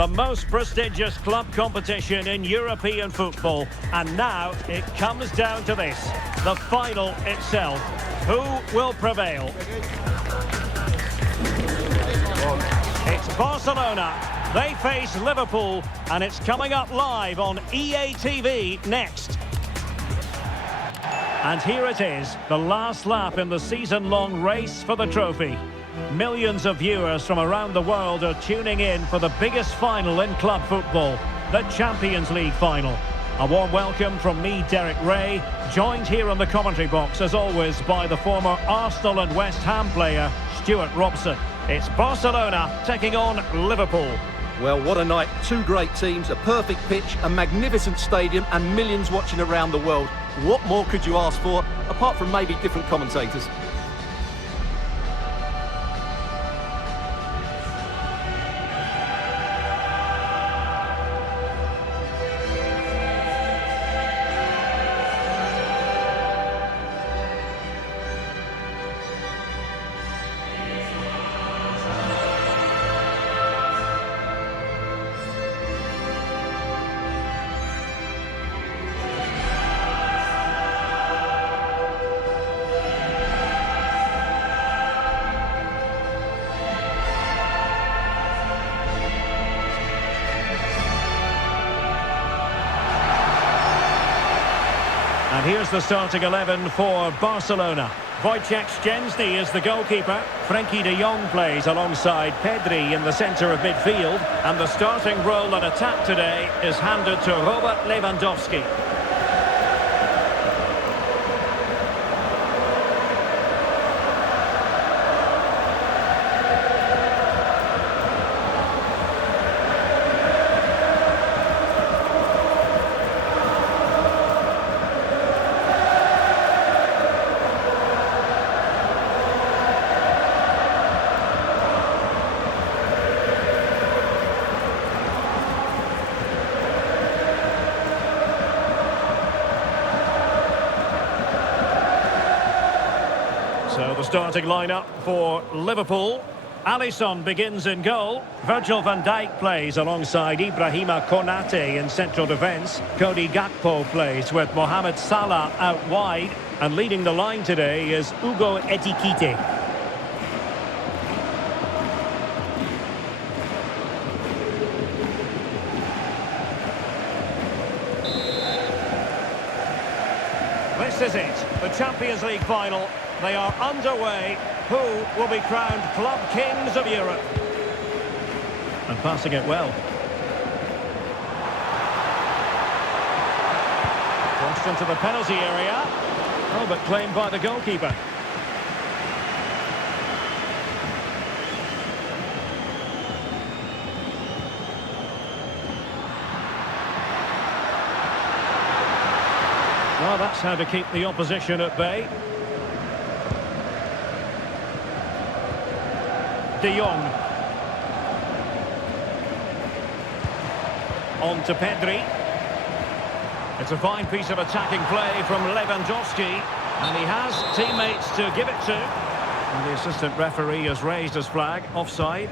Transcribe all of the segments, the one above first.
the most prestigious club competition in European football. And now it comes down to this, the final itself. Who will prevail? It's Barcelona. They face Liverpool, and it's coming up live on EA TV next. And here it is, the last lap in the season-long race for the trophy. Millions of viewers from around the world are tuning in for the biggest final in club football, the Champions League final. A warm welcome from me, Derek Ray, joined here on the commentary box, as always, by the former Arsenal and West Ham player, Stuart Robson. It's Barcelona taking on Liverpool. Well, what a night. Two great teams, a perfect pitch, a magnificent stadium, and millions watching around the world. What more could you ask for, apart from maybe different commentators? And here's the starting 11 for Barcelona. Wojciech Szczęsny is the goalkeeper. Frenkie de Jong plays alongside Pedri in the centre of midfield. And the starting role in attack today is handed to Robert Lewandowski. So the starting lineup for Liverpool. Alisson begins in goal. Virgil van Dijk plays alongside Ibrahima Konate in central defence. Cody Gakpo plays with Mohamed Salah out wide. And leading the line today is Hugo Ekitike. This is it, the Champions League final. They are underway. Who will be crowned Club Kings of Europe? And passing it well. Crossed into the penalty area. Oh, but claimed by the goalkeeper. Well, that's how to keep the opposition at bay. De Jong. On to Pedri. It's a fine piece of attacking play from Lewandowski. And he has teammates to give it to. And the assistant referee has raised his flag. Offside.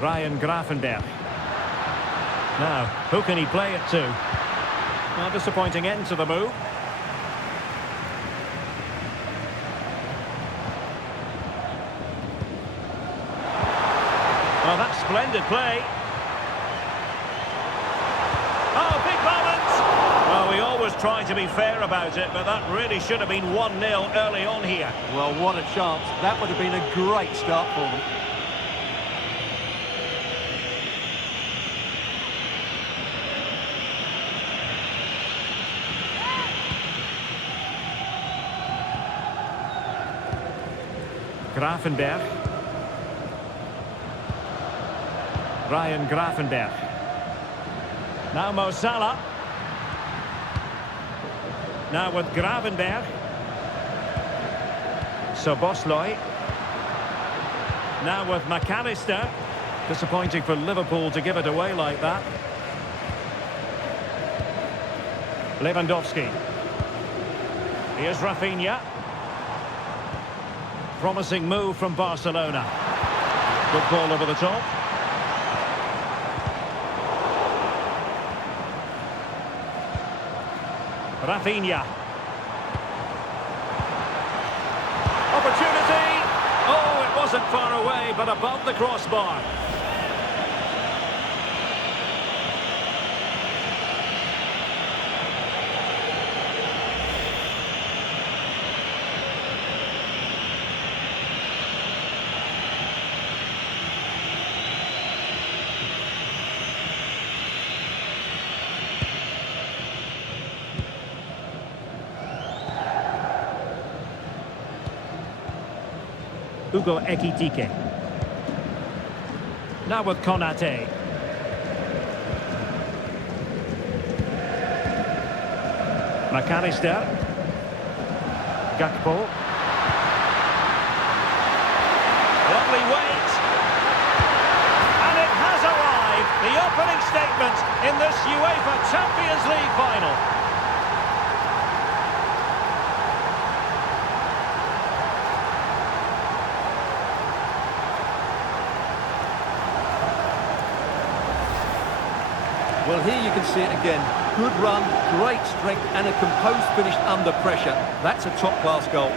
Ryan Gravenberch. Now, who can he play it to? Well, disappointing end to the move. Well, that's splendid play. Oh, big moment! Well, we always try to be fair about it, but that really should have been 1-0 early on here. Well, what a chance. That would have been a great start for them. Gravenberch. Ryan Gravenberch. Now Mo Salah. Now with Gravenberch. Szoboszlai. Now with McAllister. Disappointing for Liverpool to give it away like that. Lewandowski. Here's Rafinha. Promising move from Barcelona. Good ball over the top. Rafinha. Opportunity! Oh, it wasn't far away, but above the crossbar. Hugo Ekitike. Now with Konate. McAllister. Gakpo. Lovely wait. And it has arrived. The opening statement in this UEFA Champions League final. Well, here you can see it again. Good run, great strength, and a composed finish under pressure. That's a top-class goal.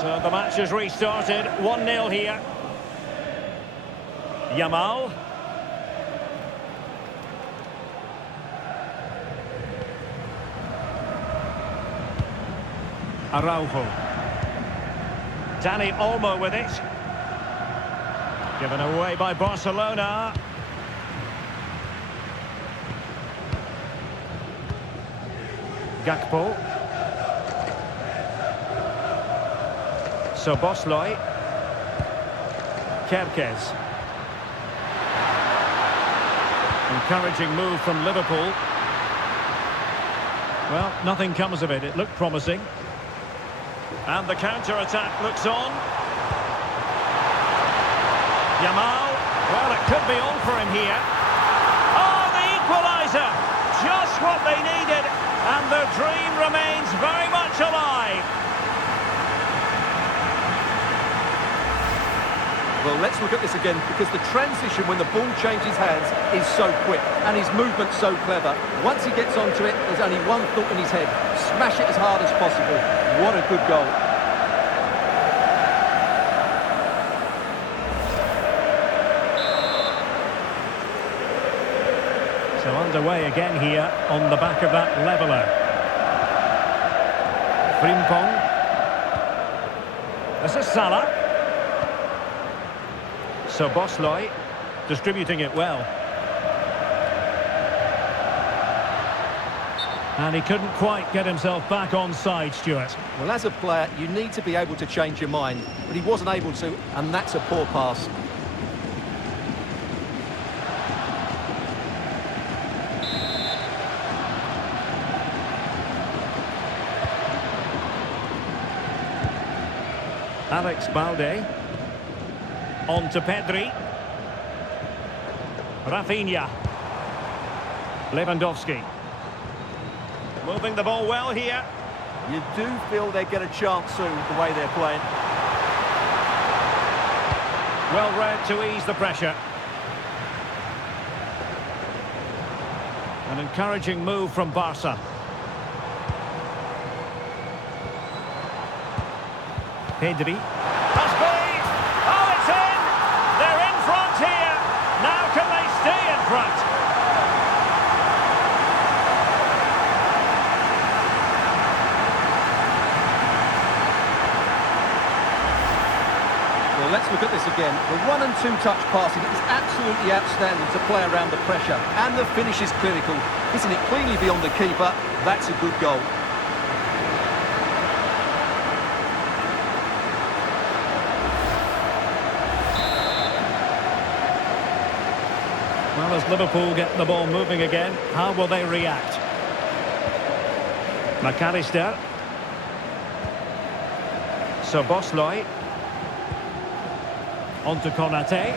So the match has restarted. 1-0 here. Yamal. Araujo. Dani Olmo with it. Given away by Barcelona. Gakpo. Soboslai. Kerkez. Encouraging move from Liverpool. Well, nothing comes of it. It looked promising. And the counter-attack looks on. Yamal. Well, it could be on for him here. Oh, the equaliser! Just what they needed. And their dream remains very much alive. Well, let's look at this again, because the transition when the ball changes hands is so quick, and his movement's so clever. Once he gets onto it, there's only one thought in his head: smash it as hard as possible. What a good goal. So underway again here on the back of that leveller. Frimpong. This is Salah. Soboslai distributing it well. And he couldn't quite get himself back on side, Stuart. Well, as a player, you need to be able to change your mind, but he wasn't able to, and that's a poor pass. Alex Balde. On to Pedri. Rafinha. Lewandowski. Moving the ball well here. You do feel they get a chance soon, the way they're playing. Well read to ease the pressure. An encouraging move from Barca. Pedri. Has been! Oh, it's in! They're in front here! Now can they stay in front? Well, let's look at this again. The 1- and 2-touch passing is absolutely outstanding to play around the pressure. And the finish is clinical. Isn't it cleanly beyond the keeper? That's a good goal. Well, as Liverpool get the ball moving again, how will they react? McAllister. Soboslai. On to Konate.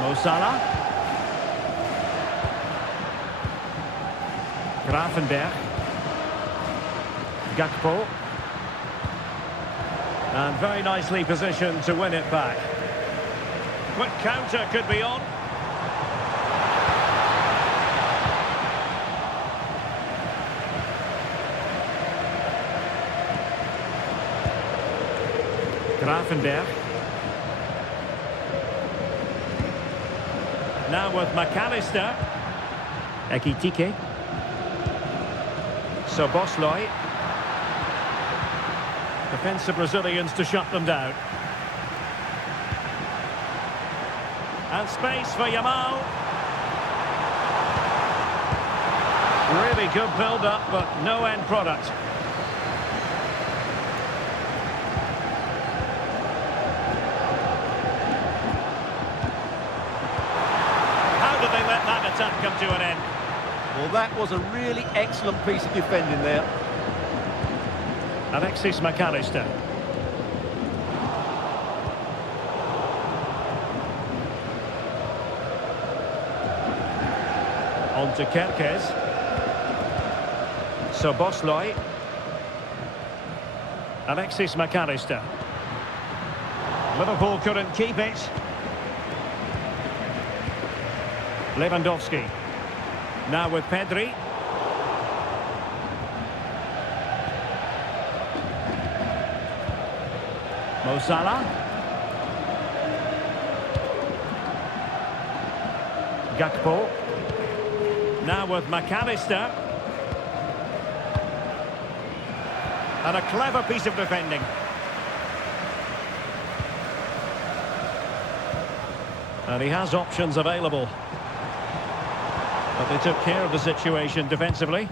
Mo Salah. Grafenberg. Gakpo. And very nicely positioned to win it back. Quick counter could be on. Grafenberg. Now with McAllister. Ekitike. Szoboszlai. Defensive Brazilians to shut them down. And space for Yamal. Really good build-up, but no end product. How did they let that attack come to an end? Well, that was a really excellent piece of defending there. Alexis McAllister. On to Kerkez. Szoboszlai. Alexis McAllister. Liverpool couldn't keep it. Lewandowski. Now with Pedri. Mo Salah. Gakpo. Now with McAllister. And a clever piece of defending. And he has options available. But they took care of the situation defensively.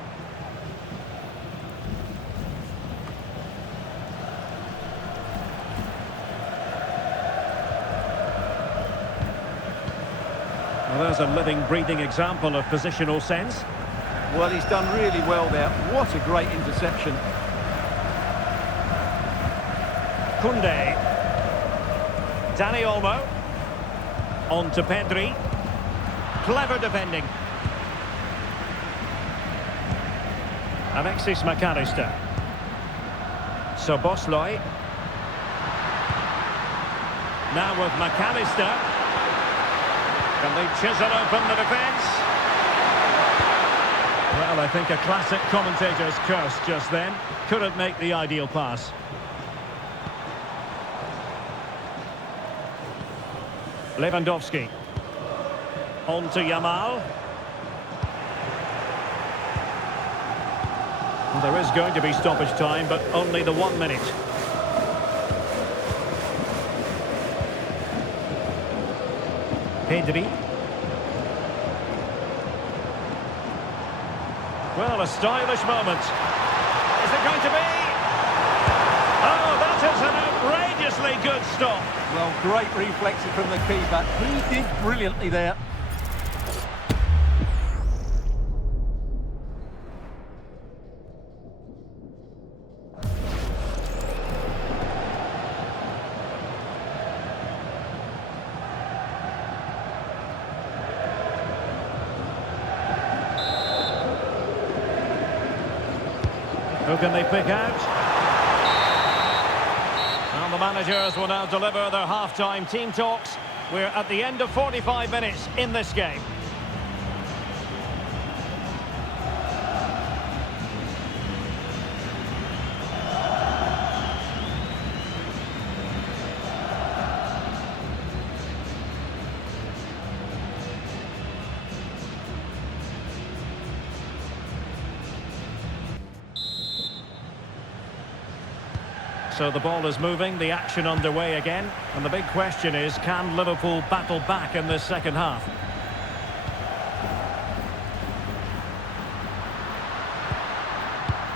Well, there's a living, breathing example of positional sense. Well, he's done really well there. What a great interception. Koundé. Dani Olmo. On to Pedri. Clever defending. Alexis McAllister. Szoboszlai. Now with McAllister. Can they chisel open the defence? Well, I think a classic commentator's curse just then. Couldn't make the ideal pass. Lewandowski. On to Yamal. There is going to be stoppage time, but only the 1 minute. Pedri. Well, a stylish moment. Is it going to be? Oh, that is an outrageously good stop. Well, great reflexes from the keeper. He did brilliantly there. Who can they pick out? Well, the managers will now deliver their half-time team talks. We're at the end of 45 minutes in this game. So the ball is moving, the action underway again. And the big question is, can Liverpool battle back in this second half?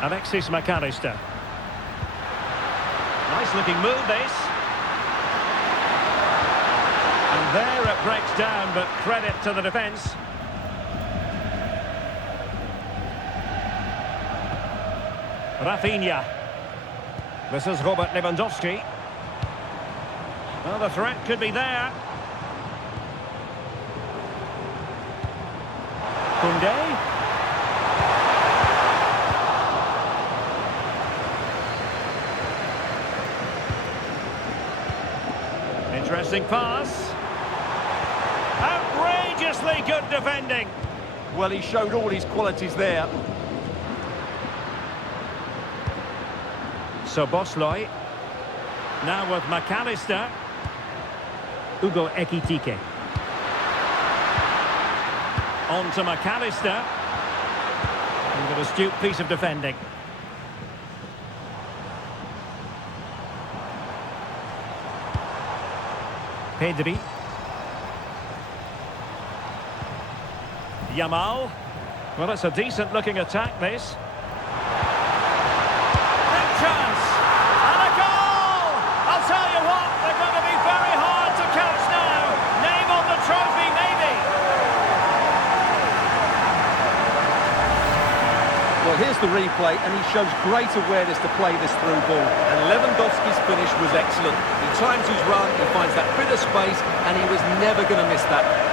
Alexis McAllister. Nice looking move, this. And there it breaks down, but credit to the defence. Rafinha. This is Robert Lewandowski. Well, the threat could be there. Koundé. Interesting pass. Outrageously good defending. Well, he showed all his qualities there. So Bosloy. Now with McAllister. Hugo Ekitike. On to McAllister. And an astute piece of defending. Pedri. Yamal. Well, it's a decent looking attack, this. Big chance. And a goal! I'll tell you what, they're going to be very hard to catch now. Name on the trophy, maybe. Well, here's the replay, and he shows great awareness to play this through ball. And Lewandowski's finish was excellent. He times his run, he finds that bit of space, and he was never going to miss that.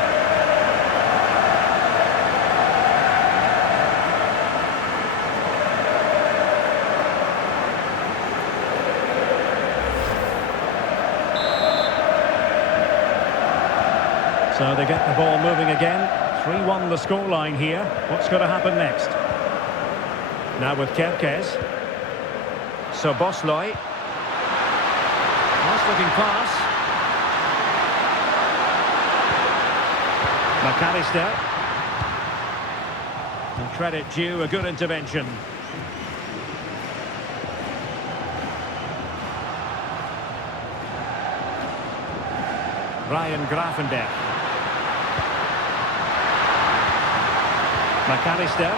So they get the ball moving again. 3-1 the scoreline here. What's going to happen next? Now with Kerkez. So Bosloy. Nice looking pass. McAllister. And credit due, a good intervention. Ryan Gravenberch. McAllister,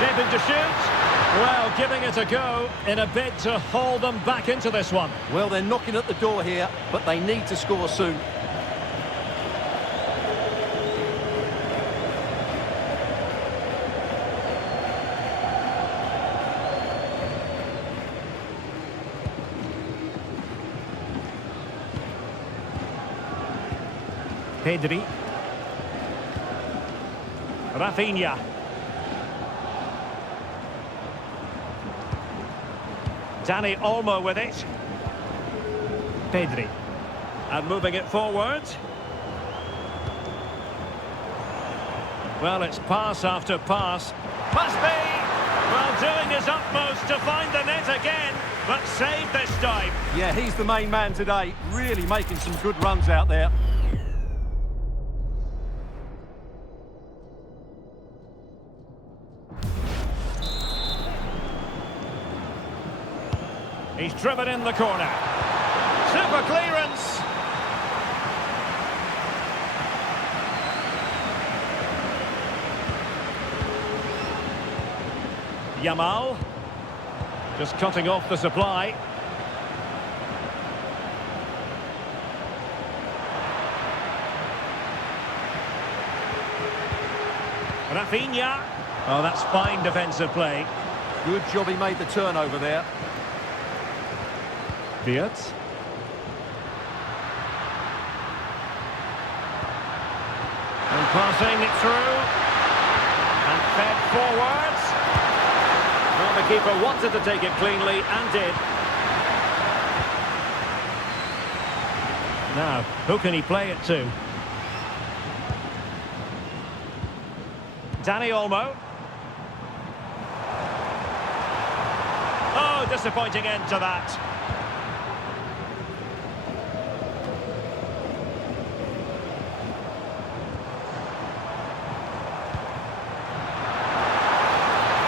shaping to shoot. Well, giving it a go in a bid to haul them back into this one. Well, they're knocking at the door here, but they need to score soon. Pedri. Rafinha. Dani Olmo with it. Pedri. And moving it forward. Well, it's pass after pass. Must be! Well, doing his utmost to find the net again, but saved this time. Yeah, he's the main man today. Really making some good runs out there. He's driven in the corner. Super clearance. Yamal. Just cutting off the supply. Rafinha. Oh, that's fine defensive play. Good job he made the turnover there. Wirtz. And passing it through. And fed forwards. Well, the keeper wanted to take it cleanly and did. Now, who can he play it to? Dani Olmo. Oh, disappointing end to that.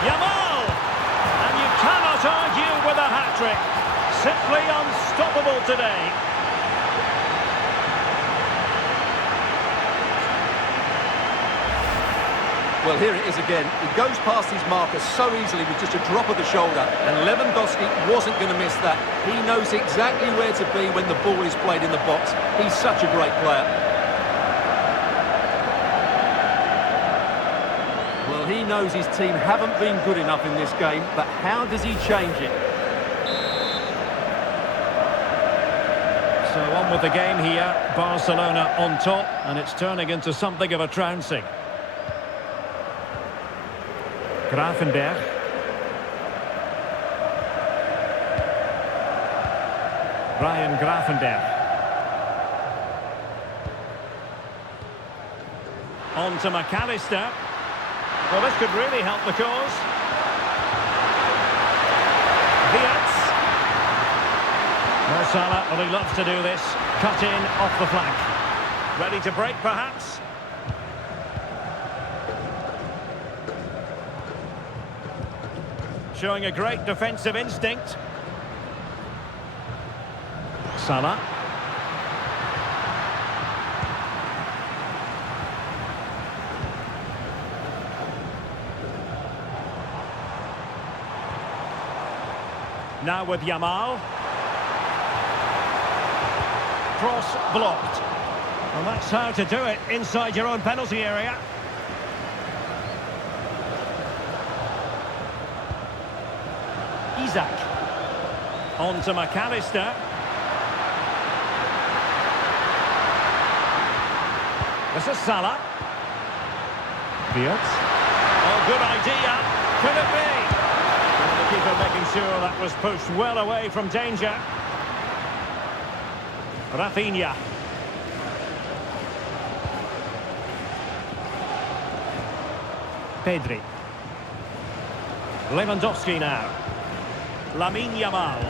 Yamal! And you cannot argue with a hat-trick. Simply unstoppable today. Well, here it is again. He goes past his marker so easily with just a drop of the shoulder, and Lewandowski wasn't going to miss that. He knows exactly where to be when the ball is played in the box. He's such a great player. Well, he knows his team haven't been good enough in this game, but how does he change it? So So on with the game here. Barcelona on top, and it's turning into something of a trouncing. Grafenberg. Ryan Grafenberg. On to McAllister. Well, this could really help the cause. Diaz. Mo Salah, well, he loves to do this. Cut in off the flank. Ready to break, perhaps? Showing a great defensive instinct. Salah. Now with Yamal. Cross blocked. Well, that's how to do it inside your own penalty area. Isaac. On to McAllister. This is Salah. Diaz. Oh, good idea. Could it be? And the keeper making sure that was pushed well away from danger. Rafinha. Pedri. Lewandowski now. Lamine Yamal.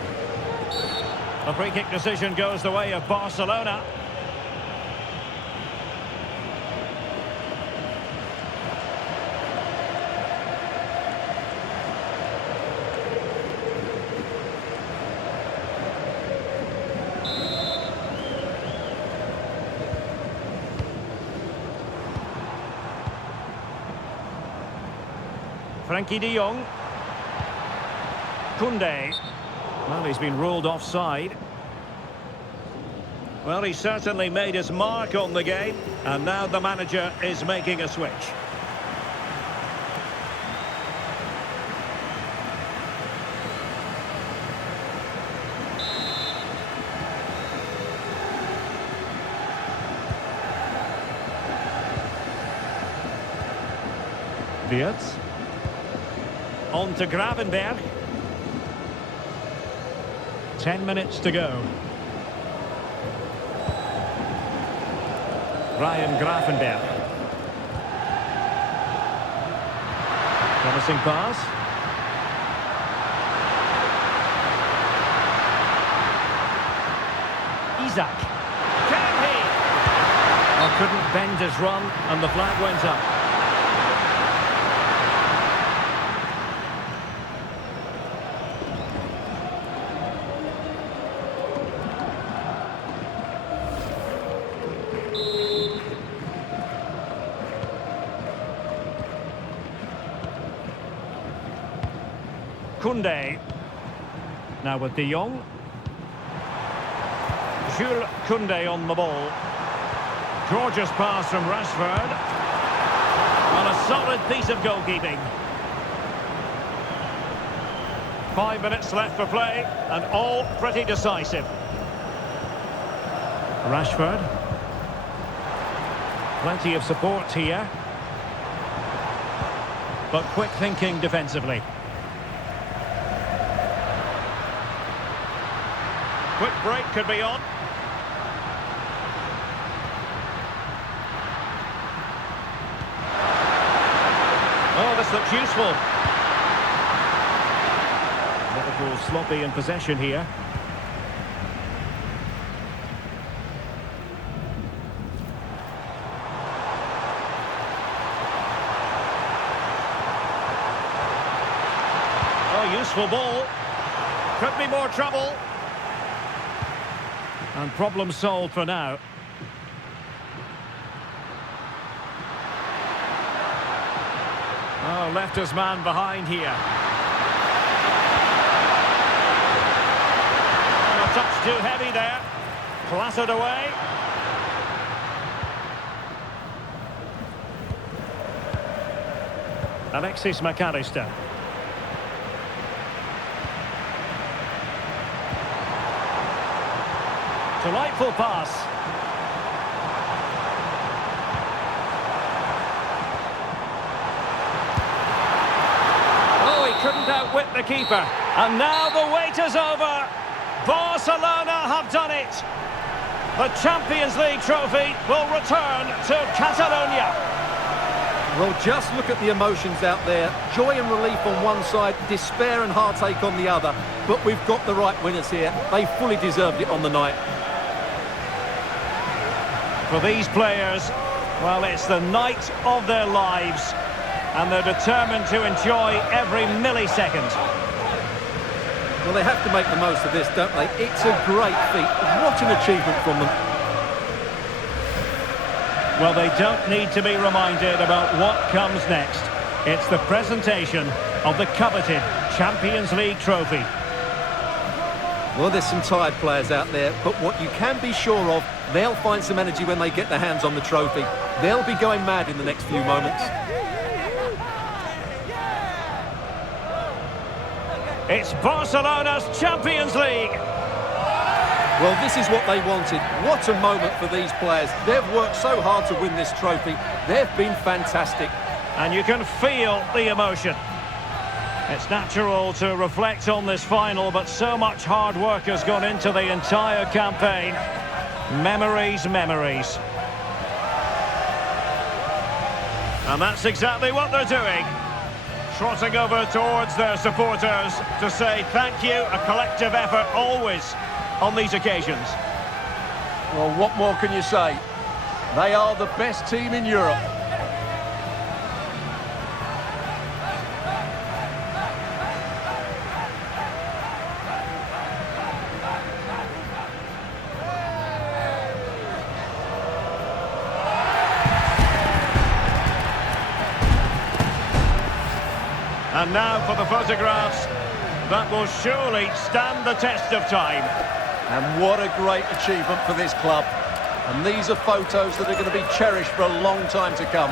The free kick decision goes the way of Barcelona. Frankie de Jong. Koundé. Well, he's been ruled offside. Well, he certainly made his mark on the game, and now the manager is making a switch. Diaz. On to Gravenberg. 10 minutes to go. Ryan Gravenberg. Promising pass. Isaac. Can he? Oh, couldn't bend his run, and the flag went up. Koundé. Now with de Jong. Jules Koundé on the ball. Gorgeous pass from Rashford. On a solid piece of goalkeeping. 5 minutes left for play, and all pretty decisive. Rashford. Plenty of support here. But quick thinking defensively. Quick break could be on. Oh, this looks useful. Liverpool sloppy in possession here. Oh, useful ball. Could be more trouble. And problem solved for now. Oh, left his man behind here. Oh, a touch too heavy there. Clattered away. Alexis McAllister. Delightful pass. Oh, he couldn't outwit the keeper. And now the wait is over. Barcelona have done it. The Champions League trophy will return to Catalonia. Well, just look at the emotions out there. Joy and relief on one side, despair and heartache on the other. But we've got the right winners here. They fully deserved it on the night. For these players, well, it's the night of their lives. And they're determined to enjoy every millisecond. Well, they have to make the most of this, don't they? It's a great feat. What an achievement from them. Well, they don't need to be reminded about what comes next. It's the presentation of the coveted Champions League trophy. Well, there's some tired players out there, but what you can be sure of, they'll find some energy when they get their hands on the trophy. They'll be going mad in the next few moments. It's Barcelona's Champions League. Well, this is what they wanted. What a moment for these players. They've worked so hard to win this trophy. They've been fantastic. And you can feel the emotion. It's natural to reflect on this final, but so much hard work has gone into the entire campaign. Memories, memories. And that's exactly what they're doing. Trotting over towards their supporters to say thank you, a collective effort always on these occasions. Well, what more can you say? They are the best team in Europe. And now for the photographs that will surely stand the test of time. And what a great achievement for this club. And these are photos that are going to be cherished for a long time to come.